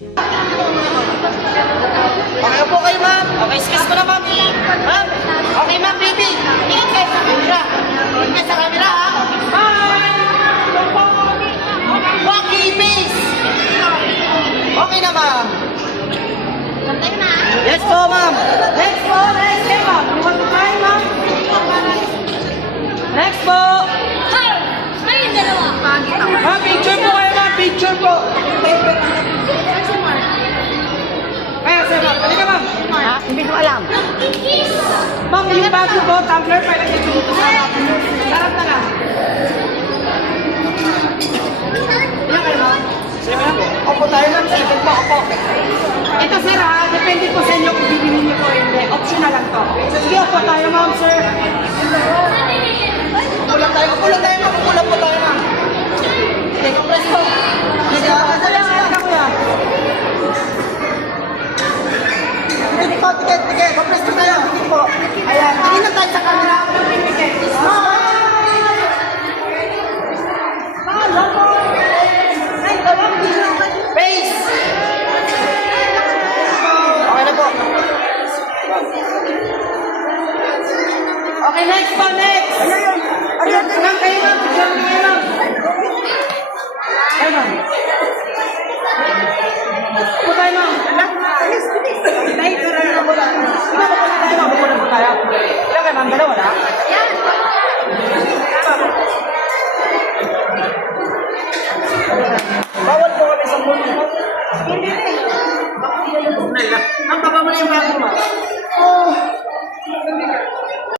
Okay po kayo, ma'am. Okay, space ko na, ma'am. Ma'am? Okay, ma'am, baby. Tingin kayo sa camera. Tingin kayo sa camera, ha? Hi! Wacky face! Okay na, ma'am. Yes po, ma'am. Next po, next po, ma'am. You want to try, ma'am? Next po. Ma'am, picture po kayo, ma'am. Picture po. Kaya, sir, ma'am. Halika, ma'am. Ha? Hindi ko alam. Ma'am, yung bago po, tumbler, pwede kayo dito sa sarap na lang. Ilan kayo, ma'am? Seven po. Opo tayo, ma'am. Seven po, opo. Ito, sir, ha? Depende po sa inyo kung bibili niyo po o hindi. Optional lang to. Sige, opo tayo, ma'am, sir. Kukulang tayo, ma'am. Kukulang po tayo, ma'am. Sige, compress po. Sige, kuya, kuya. Ticket po, ticket. Compress po tayo. Ticket po. Ayan, tingin na tayo sa camera. Ticket. Face! Okay na po. Okay, next po, next! Ayun, ma'am, kayo, ma'am. Picture mo kayo, ma'am. Kayo, ma'am. Upo tayo, ma'am. Tayo, tara na po tayo. Iba po tayo, ma'am. Upo na po tayo. Ilan kayo, ma'am? Dalawa na?